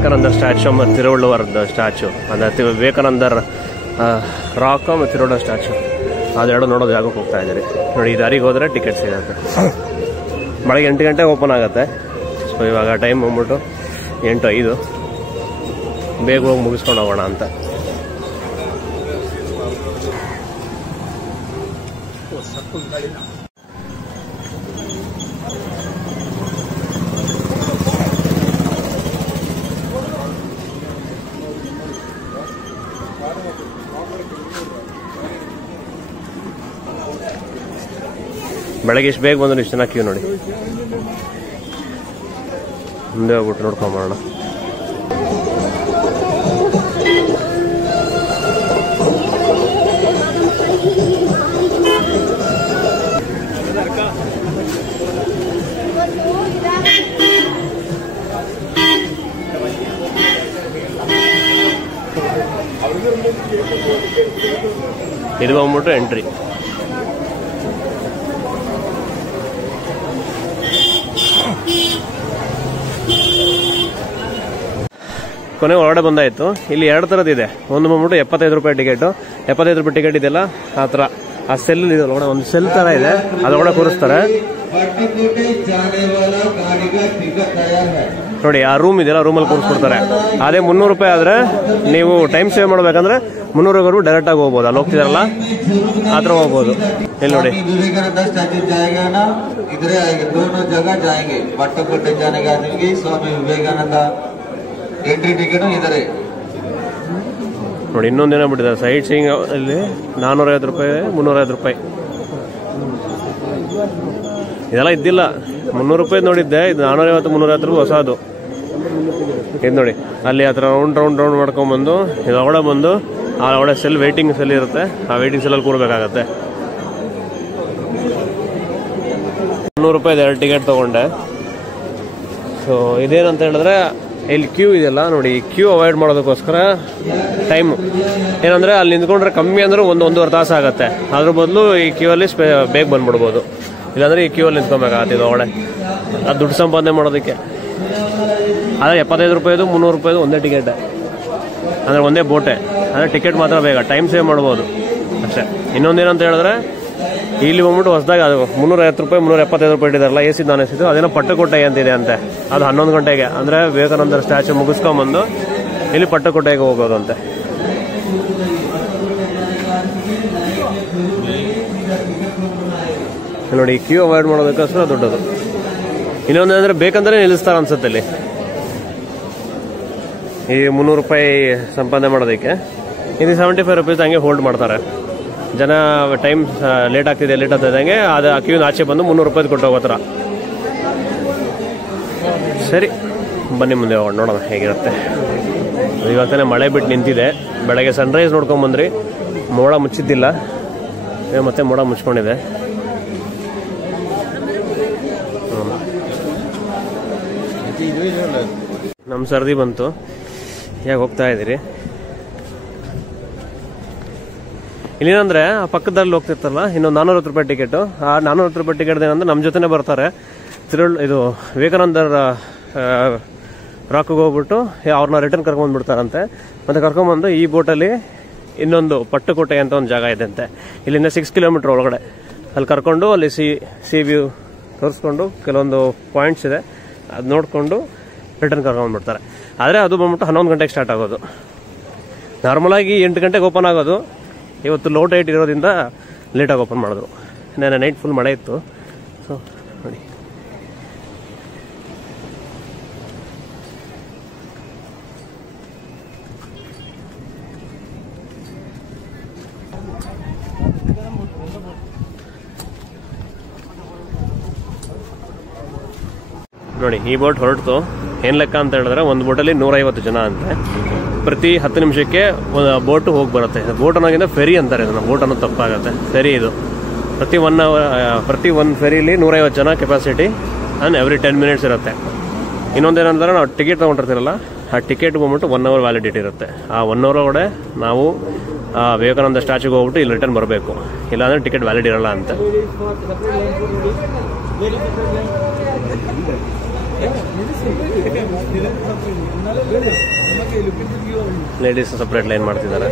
ವಿವೇಕಾನಂದರ್ statue ಮತ್ತು ತಿರುವಳ್ಳುವರ್ದ statue ಅಂದರೆ ವಿವೇಕಾನಂದರ್ rock ಮತ್ತು ತಿರುವಳ್ಳುವರ್ ಸ್ಟ್ಯಾಚ್ಯೂ ಅದೆರಡು ನೋಡೋದು ಜಾಗಕ್ಕೆ ಹೋಗ್ತಾ ಇದ್ದೀರಿ ನೋಡಿ. ಈ ದಾರಿಗೆ ಹೋದರೆ ಟಿಕೆಟ್ ಸಿಗುತ್ತೆ. ಬೆಳಗ್ಗೆ 8 ಗಂಟೆಗೆ ಓಪನ್ ಆಗುತ್ತೆ. ಸೊ ಇವಾಗ ಟೈಮ್ ಬಂದ್ಬಿಟ್ಟು 8:05. ಬೇಗ ಹೋಗಿ ಮುಗಿಸ್ಕೊಂಡು ಹೋಗೋಣ ಅಂತ. ಬೆಳಗ್ಗೆ ಇಷ್ಟು ಬೇಗ ಬಂದ್ರೆ ಇಷ್ಟು ಚೆನ್ನಾಗಿ ಕ್ಯೂ ನೋಡಿ. ಮುಂದೆ ಹೋಗ್ಬಿಟ್ಟು ನೋಡ್ಕೊಂಬರೋಣ. ಇದು ಬಂದ್ಬಿಟ್ಟು ಎಂಟ್ರಿ. ಕೊನೆ ಹೊರಗಡೆ ಬಂದಾಯಿತು. ಇಲ್ಲಿ 2 ಥರದ್ದಿದೆ. ಒಂದು ಬಂದ್ಬಿಟ್ಟು 75 ರೂಪಾಯಿ ಟಿಕೆಟು. 75 ರೂಪಾಯಿ ಟಿಕೆಟ್ ಇದೆಯಲ್ಲ ಆ ಥರ ಆ ಸೆಲ್ ಇದೆ ಒಳಗಡೆ, ಒಂದು ಸೆಲ್ ಥರ ಇದೆ, ಅದರೊಳಗಡೆ ಕೂರಿಸ್ತಾರೆ ನೋಡಿ. ಆ ರೂಮ್ ಇದೆಯಲ್ಲ, ರೂಮಲ್ಲಿ ಕೂರಿಸ್ಕೊಡ್ತಾರೆ. ಅದೇ 300 ರೂಪಾಯಿ ಆದರೆ ನೀವು ಟೈಮ್ ಸೇವ್ ಮಾಡಬೇಕಂದ್ರೆ 300 ರೂಪಾಯಿ ಡೈರೆಕ್ಟ್ ಆಗಿ ಹೋಗ್ಬೋದು. ಅಲ್ಲಿ ಹೋಗ್ತಿದಾರಲ್ಲ ಆ ಥರ ಹೋಗ್ಬೋದು. ಇಲ್ಲಿ ನೋಡಿ विवेकानंद स्टैच्यू जाएगा ना, इधर आएंगे, दोनों जगह जाएंगे. पट्टकोटे जाने का आदमी स्वामी विवेकानंद ಎಂಟ್ರಿ ಟಿಕೆಟ್ ಇದಾರೆ ನೋಡಿ. ಇನ್ನೊಂದೇನೋ ಬಿಟ್ಟಿದ್ದಾರೆ ಸೈಟ್ ಸೀಯಿಂಗ್ ಅಲ್ಲಿ 450 ರೂಪಾಯಿ 350 ರೂಪಾಯಿ. ಇದೆಲ್ಲ ಇದ್ದಿಲ್ಲ. 300 ರೂಪಾಯಿ ನೋಡಿದ್ದೆ. ಇದು 450 350 ರೂಪಾಯಿ ಹೊಸದು. ಇದು ನೋಡಿ ಅಲ್ಲಿ ಆ ಥರ ರೌಂಡ್ ಮಾಡ್ಕೊಂಡ್ಬಂದು ಇದು ಒಳಗಡೆ ಬಂದು ಆ ಒಳಗಡೆ ಸೆಲ್ ವೇಟಿಂಗ್ ಸೆಲ್ ಇರುತ್ತೆ. ಆ ವೇಟಿಂಗ್ ಸೆಲ್ಲಲ್ಲಿ ಕೂರಬೇಕಾಗತ್ತೆ. 300 ರೂಪಾಯಿ 2 ಟಿಕೆಟ್ ತೊಗೊಂಡೆ. ಸೊ ಇದೇನಂತ ಹೇಳಿದ್ರೆ ಇಲ್ಲಿ ಕ್ಯೂ ಇದೆಯಲ್ಲ ನೋಡಿ. ಕ್ಯೂ ಅವಾಯ್ಡ್ ಮಾಡೋದಕ್ಕೋಸ್ಕರ ಟೈಮು ಏನಂದರೆ ಅಲ್ಲಿ ನಿಂತ್ಕೊಂಡ್ರೆ ಕಮ್ಮಿ ಅಂದ್ರೆ 1-1.5 ತಾಸು ಆಗುತ್ತೆ. ಅದ್ರ ಬದಲು ಈ ಕ್ಯೂ ಅಲ್ಲಿ ಬೇಗ ಬಂದ್ಬಿಡ್ಬೋದು. ಇಲ್ಲಾಂದರೆ ಈ ಕ್ಯೂ ಅಲ್ಲಿ ನಿಂತ್ಕೊಬೇಕಾಗತ್ತೆ. ಇದು ಒಳಗಡೆ ಅದು ದುಡ್ಡು ಸಂಪಾದನೆ ಮಾಡೋದಕ್ಕೆ. ಆದರೆ 75 ರೂಪಾಯಿದು 300 ರೂಪಾಯಿದು ಒಂದೇ ಟಿಕೆಟ್, ಅಂದರೆ ಒಂದೇ ಬೋಟೆ. ಅಂದರೆ ಟಿಕೆಟ್ ಮಾತ್ರ ಬೇಗ ಟೈಮ್ ಸೇವ್ ಮಾಡ್ಬೋದು ಅಷ್ಟೇ. ಇನ್ನೊಂದೇನಂತ ಹೇಳಿದ್ರೆ ಇಲ್ಲಿ ಬಂದ್ಬಿಟ್ಟು ಹೊಸದಾಗಿ ಅದು 350 ರೂಪಾಯಿ 375 ರೂಪಾಯಿ ಇಟ್ಟಿದಾರಲ್ಲ AC ನಾನ್ AC, ಅದೇನೋ ಪಟ್ಟಕೋಟೆ ಅಂತಿದೆ ಅಂತೆ. ಅದು 11 ಗಂಟೆಗೆ ಅಂದರೆ ವಿವೇಕಾನಂದರ ಸ್ಟ್ಯಾಚ್ಯೂ ಮುಗಿಸ್ಕೊಂಬಂದು ಇಲ್ಲಿ ಪಟ್ಟಕೋಟೆಗೆ ಹೋಗೋದಂತೆ. ನೋಡಿ ಕ್ಯೂ ಅವಾಯ್ಡ್ ಮಾಡೋದಕ್ಕೋಸ್ಕರ ದೊಡ್ಡದು. ಇನ್ನೊಂದಂದ್ರೆ ಬೇಕಂದ್ರೆ ನಿಲ್ಲಿಸ್ತಾರೆ ಅನ್ಸುತ್ತೆ ಇಲ್ಲಿ ಈ 300 ರೂಪಾಯಿ ಸಂಪಾದನೆ ಮಾಡೋದಕ್ಕೆ. ಇದು 75 ರೂಪೀಸ್ ಹಂಗೆ ಹೋಲ್ಡ್ ಮಾಡ್ತಾರೆ. ಜನ ಟೈಮ್ ಲೇಟ್ ಆಗ್ತಿದ್ದಂಗೆ ಅದು ಕ್ಯೂನ ಆಚೆ ಬಂದು 300 ರೂಪಾಯಿ ಕೊಟ್ಟು ಹೋಗೋ ಥರ. ಸರಿ ಬನ್ನಿ ಮುಂದೆ ಹೋಗೋಣ, ನೋಡೋಣ ಹೇಗಿರುತ್ತೆ. ಇವತ್ತೇ ಮಳೆ ಬಿಟ್ಟು ನಿಂತಿದೆ. ಬೆಳಗ್ಗೆ ಸನ್ರೈಸ್ ನೋಡ್ಕೊಂಬಂದ್ರಿ. ಮೋಡ ಮುಚ್ಚಿದ್ದಿಲ್ಲ, ಮತ್ತೆ ಮೋಡ ಮುಚ್ಕೊಂಡಿದೆ. ನಮ್ಮ ಸರ್ದಿ ಬಂತು. ಹೇಗೆ ಹೋಗ್ತಾ ಇದ್ದೀರಿ? ಇಲ್ಲೇನಂದ್ರೆ ಆ ಪಕ್ಕದಲ್ಲಿ ಹೋಗ್ತಿರ್ತಲ್ಲ ಇನ್ನೊಂದು 450 ರೂಪಾಯಿ ಟಿಕೆಟು. ಆ 450 ರೂಪಾಯಿ ಟಿಕೆಟ್ ಏನಂದ್ರೆ ನಮ್ಮ ಜೊತೆನೇ ಬರ್ತಾರೆ. ಇದು ವಿವೇಕಾನಂದರ ರಾಕ್ಗೆ ಹೋಗ್ಬಿಟ್ಟು ಅವ್ರನ್ನ ರಿಟರ್ನ್ ಕರ್ಕೊಂಡ್ಬಿಡ್ತಾರಂತೆ. ಮತ್ತೆ ಕರ್ಕೊಂಡ್ಬಂದು ಈ ಬೋಟಲ್ಲಿ ಇನ್ನೊಂದು ಪಟ್ಟಕೋಟೆ ಅಂತ ಒಂದು ಜಾಗ ಇದೆ ಅಂತೆ. ಇಲ್ಲಿಂದ 6 ಕಿಲೋಮೀಟರ್ ಒಳಗಡೆ ಅಲ್ಲಿ ಕರ್ಕೊಂಡು ಅಲ್ಲಿ ಸಿ ವ್ಯೂ ತೋರಿಸ್ಕೊಂಡು ಕೆಲವೊಂದು ಪಾಯಿಂಟ್ಸ್ ಇದೆ, ಅದು ನೋಡಿಕೊಂಡು ರಿಟರ್ನ್ ಕರ್ಕೊಂಡ್ಬಿಡ್ತಾರೆ. ಆದರೆ ಅದು ಬಂದ್ಬಿಟ್ಟು 11 ಗಂಟೆಗೆ ಸ್ಟಾರ್ಟ್ ಆಗೋದು. ನಾರ್ಮಲಾಗಿ 8 ಗಂಟೆಗೆ ಓಪನ್ ಆಗೋದು. ಇವತ್ತು ಲೋ ಟೈಟ್ ಇರೋದ್ರಿಂದ ಲೇಟಾಗಿ ಓಪನ್ ಮಾಡಿದ್ರು. ನೆನ್ನೆ ನೈಟ್ ಫುಲ್ ಮಳೆ ಇತ್ತು. ಸೊ ನೋಡಿ ನೋಡಿ ಈ ಬೋಟ್ ಹೊರಡ್ತು. ಏನು ಲೆಕ್ಕ ಅಂತ ಹೇಳಿದ್ರೆ ಒಂದು ಬೋಟಲ್ಲಿ 150 ಜನ ಅಂತೆ. ಪ್ರತಿ 10 ನಿಮಿಷಕ್ಕೆ ಬೋಟ್ ಹೋಗಿ ಬರುತ್ತೆ. ಬೋಟ್ ಅನ್ನೋಗಿಂತ ಫೆರಿ ಅಂತಾರೆ ಇದನ್ನು. ಬೋಟ್ ಅನ್ನೋದು ತಪ್ಪಾಗುತ್ತೆ, ಫೆರಿ ಇದು. ಪ್ರತಿ ಒಂದು ಫೆರಿಲಿ 150 ಜನ ಕೆಪಾಸಿಟಿ ಆ್ಯಂಡ್ ಎವ್ರಿ 10 ಮಿನಿಟ್ಸ್ ಇರುತ್ತೆ. ಇನ್ನೊಂದೇನಂದ್ರೆ ನಾವು ಟಿಕೆಟ್ ತೊಗೊಂಡಿರ್ತೀರಲ್ಲ, ಆ ಟಿಕೆಟ್ ಬಂದ್ಬಿಟ್ಟು 1 ಅವರ್ ವ್ಯಾಲಿಡಿಟಿ ಇರುತ್ತೆ. ಆ 1 ಅವರ್ ಒಳಗಡೆ ನಾವು ವಿವೇಕಾನಂದ ಸ್ಟ್ಯಾಚ್ಯೂಗೆ ಹೋಗ್ಬಿಟ್ಟು ಇಲ್ಲಿ ರಿಟರ್ನ್ ಬರಬೇಕು. ಇಲ್ಲಾಂದರೆ ಟಿಕೆಟ್ ವ್ಯಾಲಿಡ್ ಇರಲ್ಲ ಅಂತ. ಲೇಡೀಸ್ ಸಪ್ರೇಟ್ ಲೈನ್ ಮಾಡ್ತಿದ್ದಾರೆ.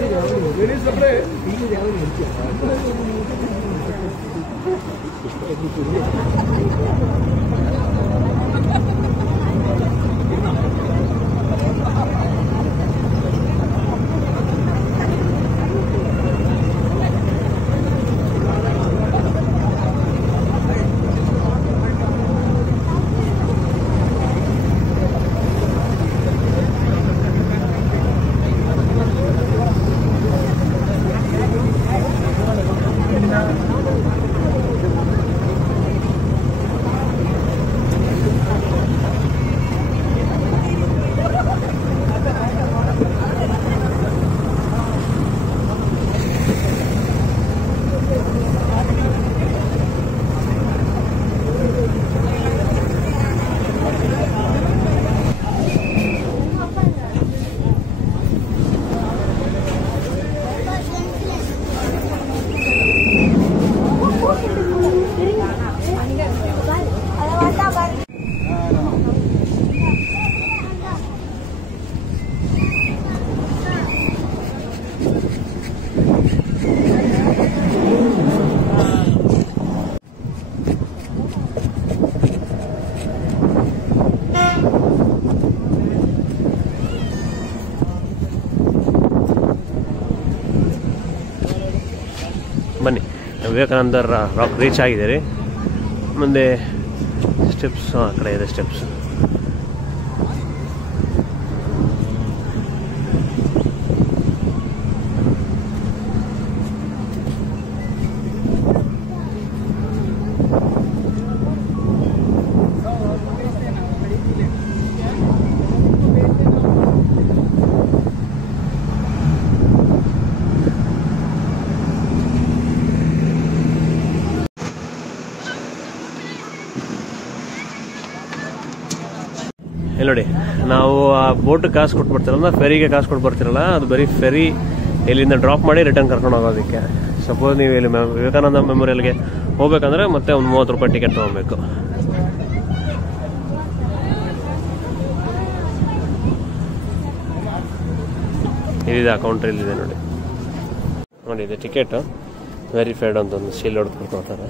ಬನ್ನಿ, ವಿವೇಕಾನಂದ ರಾಕ್ ರೀಚ್ ಆಗಿದ್ದೀರಿ. ಮುಂದೆ ಸ್ಟೆಪ್ಸ್ ಆ ಕಡೆ ಇದೆ ಸ್ಟೆಪ್ಸ್. ಇಲ್ಲಿ ನೋಡಿ, ನಾವು ಆ ಬೋಟ್ ಕಾಸು ಕೊಟ್ಟು ಬರ್ತಿರಲ್ಲ, ಫೆರಿಗೆ ಕಾಸು ಕೊಟ್ಟು ಬರ್ತಿರಲ್ಲ, ಅದು ಬರೀ ಫೆರಿ ಇಲ್ಲಿಂದ ಡ್ರಾಪ್ ಮಾಡಿ ರಿಟರ್ನ್ ಕರ್ಕೊಂಡು ಹೋಗೋದಕ್ಕೆ. ಸಪೋಸ್ ನೀವು ಇಲ್ಲಿ ವಿವೇಕಾನಂದ ಮೆಮೋರಿಯಲ್ಗೆ ಹೋಗ್ಬೇಕಂದ್ರೆ ಮತ್ತೆ ಒಂದು 30 ರೂಪಾಯಿ ಟಿಕೆಟ್ ತೊಗೊಬೇಕು. ಇದಿದೆ ಕೌಂಟ್ರ್, ಇಲ್ಲಿದೆ ನೋಡಿ. ನೋಡಿ ಇದೆ ಟಿಕೆಟ್ ವೆರಿಫೈಡ್ ಅಂತ ಒಂದು ಶೀಲ್ ಹೊಡೆದು ಕೊಡ್ತಾರೆ.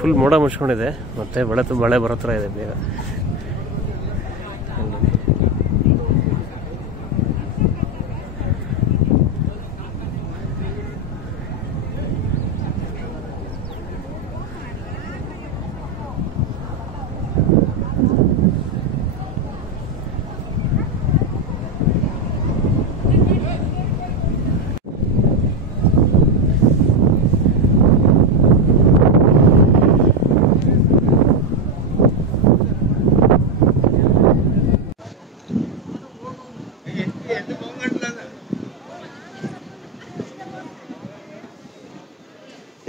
ಫುಲ್ ಮೋಡ ಮುಚ್ಕೊಂಡಿದೆ, ಮತ್ತೆ ಮಳೆ ಬರೋ ಥರ ಇದೆ ಬೇಗ.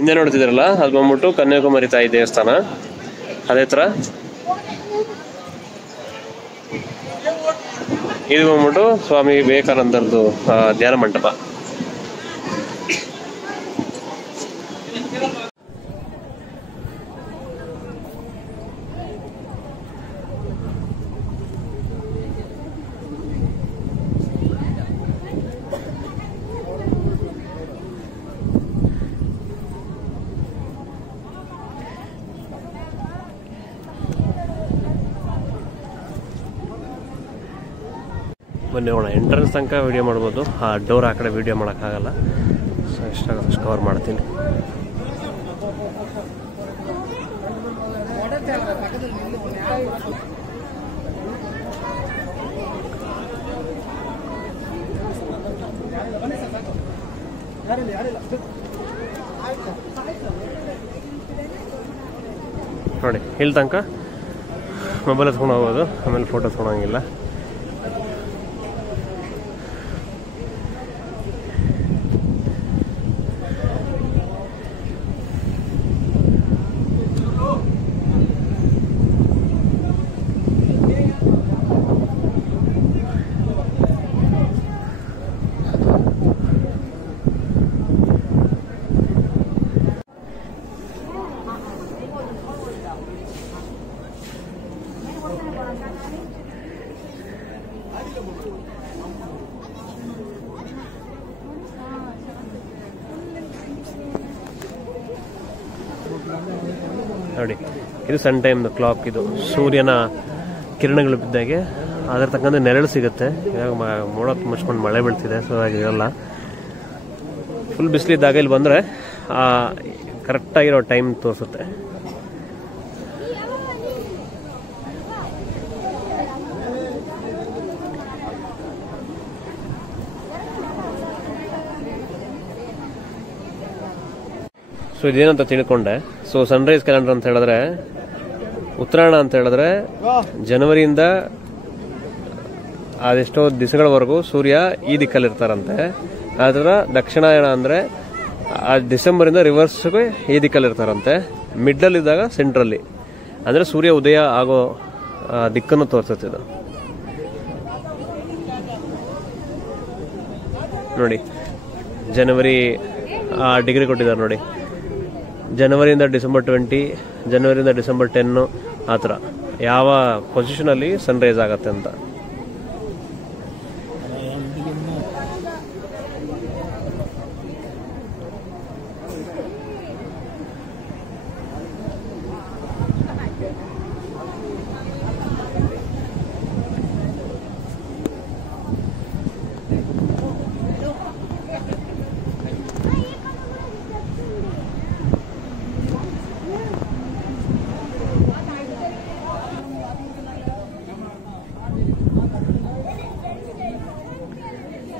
ಹಿಂದೆ ನೋಡ್ತಿದ್ರಲ್ಲ, ಅದು ಬಂದ್ಬಿಟ್ಟು ಕನ್ಯಾಕುಮಾರಿ ತಾಯಿ ದೇವಸ್ಥಾನ. ಅದೇ ಥರ ಇದು ಬಂದ್ಬಿಟ್ಟು ಸ್ವಾಮಿ ವಿವೇಕಾನಂದರದು ಧ್ಯಾನ ಮಂಟಪ. ಬನ್ನಿ ಹೋಗೋಣ. ಎಂಟ್ರೆನ್ಸ್ ತನಕ ವೀಡಿಯೋ ಮಾಡ್ಬೋದು, ಆ ಡೋರ್ ಆ ಕಡೆ ವೀಡಿಯೋ ಮಾಡೋಕ್ಕಾಗಲ್ಲ. ಸೊ ಎಷ್ಟಾಗುತ್ತೆ ಅಷ್ಟು ಕವರ್ ಮಾಡ್ತೀನಿ. ನೋಡಿ ಇಲ್ಲಿ ತನಕ ಮೊಬೈಲ್ ಎತ್ಕೊಂಡು ಹೋಗೋದು, ಆಮೇಲೆ ಫೋಟೋ ತೊಗೊಳಂಗಿಲ್ಲ. ನೋಡಿ ಇದು ಸನ್ ಟೈಮ್ ಕ್ಲಾಕ್. ಇದು ಸೂರ್ಯನ ಕಿರಣಗಳು ಬಿದ್ದಾಗೆ ಅದರ ತಕ್ಕಂತೆ ನೆರಳು ಸಿಗುತ್ತೆ. ಇವಾಗ ಮೋಡ ಮುಚ್ಕೊಂಡು ಮಳೆ ಬೀಳ್ತಿದೆ, ಸೊ ಹಾಗಿರಲ್ಲ. ಫುಲ್ ಬಿಸಿಲಿದ್ದಾಗ ಇಲ್ಲಿ ಬಂದರೆ ಕರೆಕ್ಟಾಗಿರೋ ಟೈಮ್ ತೋರಿಸುತ್ತೆ. ಸೊ ಇದೇನಂತ ತಿಳ್ಕೊಂಡೆ. ಸೊ ಸನ್ರೈಸ್ ಕ್ಯಾಲೆಂಡರ್ ಅಂತ ಹೇಳಿದ್ರೆ, ಉತ್ತರಾಯಣ ಅಂತ ಹೇಳಿದ್ರೆ ಜನವರಿಯಿಂದ ಅದೆಷ್ಟೋ ದಿವಸಗಳವರೆಗೂ ಸೂರ್ಯ ಈ ದಿಕ್ಕಲ್ಲಿರ್ತಾರಂತೆ. ಅದರ ದಕ್ಷಿಣಾಯಣ ಅಂದರೆ ಆ ಡಿಸೆಂಬರಿಂದ ರಿವರ್ಸ್ಗೆ ಈ ದಿಕ್ಕಲ್ಲಿರ್ತಾರಂತೆ. ಮಿಡ್ಲಲ್ಲಿದ್ದಾಗ ಸೆಂಟ್ರಲ್ಲಿ ಅಂದರೆ ಸೂರ್ಯ ಉದಯ ಆಗೋ ದಿಕ್ಕನ್ನು ತೋರಿಸುತ್ತೆ ಇದು. ನೋಡಿ ಜನವರಿ ಡಿಗ್ರಿ ಕೊಟ್ಟಿದ್ದಾರೆ ನೋಡಿ. ಜನವರಿಯಿಂದ ಡಿಸೆಂಬರ್ 20, ಜನವರಿಯಿಂದ ಡಿಸೆಂಬರ್ 10 ಆ ಥರ ಯಾವ ಪೊಸಿಷನಲ್ಲಿ ಸನ್ರೈಸ್ ಆಗತ್ತೆ ಅಂತ.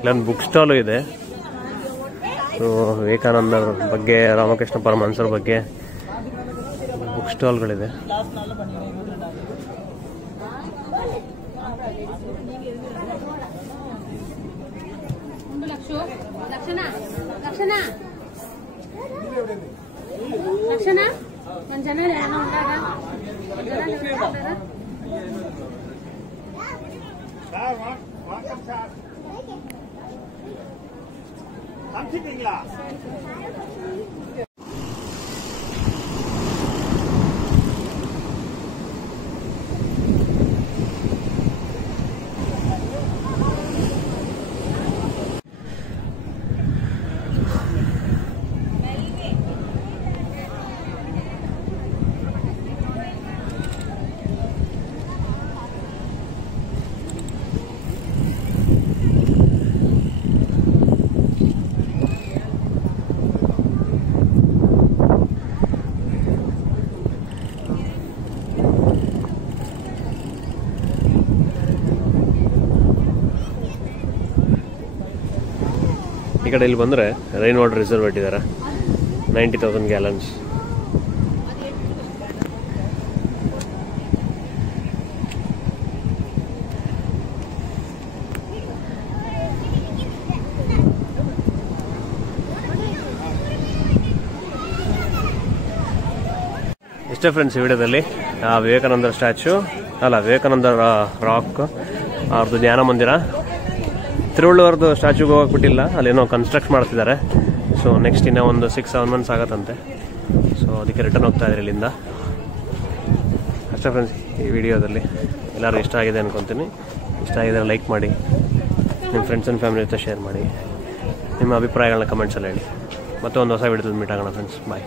ಇಲ್ಲೊಂದು ಬುಕ್ ಸ್ಟಾಲು ಇದೆ. ಸೊ ವಿವೇಕಾನಂದರ ಬಗ್ಗೆ, ರಾಮಕೃಷ್ಣ ಪರಮಹಂಸರ ಬಗ್ಗೆ ಬುಕ್ ಸ್ಟಾಲ್ಗಳಿದೆ. ಈ ಕಡೆ ಇಲ್ಲಿ ಬಂದರೆ ರೈನ್ ವಾಟರ್ ರಿಸರ್ವ್ ಇಟ್ಟಿದ್ದಾರೆ, 90,000 ಗ್ಯಾಲನ್ಸ್. ಇಷ್ಟೇ ಫ್ರೆಂಡ್ಸ್ ಈ ವಿಡಿಯೋದಲ್ಲಿ. ವಿವೇಕಾನಂದರ ಸ್ಟ್ಯಾಚ್ಯೂ ಅಲ್ಲ, ವಿವೇಕಾನಂದ ರಾಕ್ ಅವ್ರದ್ದು ಧ್ಯಾನ ಮಂದಿರ. ತಿರುವಳ್ಳುವರ್ದು ಸ್ಟ್ಯಾಚ್ಯೂಗೆ ಹೋಗ್ಬಿಟ್ಟಿಲ್ಲ, ಅಲ್ಲೇನೋ ಕನ್ಸ್ಟ್ರಕ್ಟ್ ಮಾಡ್ತಿದ್ದಾರೆ. ಸೊ ನೆಕ್ಸ್ಟ್ ಇನ್ನೂ ಒಂದು 6-7 ಮಂತ್ಸ್ ಆಗತ್ತಂತೆ. ಸೊ ಅದಕ್ಕೆ ರಿಟರ್ನ್ ಹೋಗ್ತಾ ಇದ್ದಾರೆ ಇಲ್ಲಿಂದ. ಅಷ್ಟೇ ಫ್ರೆಂಡ್ಸ್ ಈ ವಿಡಿಯೋದಲ್ಲಿ. ಎಲ್ಲರೂ ಇಷ್ಟ ಆಗಿದೆ ಅನ್ಕೊತೀನಿ. ಇಷ್ಟ ಆಗಿದ್ರೆ ಲೈಕ್ ಮಾಡಿ, ನಿಮ್ಮ ಫ್ರೆಂಡ್ಸ್ ಆ್ಯಂಡ್ ಫ್ಯಾಮಿಲಿ ಜೊತೆ ಶೇರ್ ಮಾಡಿ, ನಿಮ್ಮ ಅಭಿಪ್ರಾಯಗಳನ್ನ ಕಮೆಂಟ್ಸಲ್ಲಿ ಹೇಳಿ. ಮತ್ತೆ ಒಂದು ಹೊಸ ವಿಡಿಯೋದಲ್ಲಿ ಮೀಟ್ ಆಗೋಣ ಫ್ರೆಂಡ್ಸ್. ಬಾಯ್.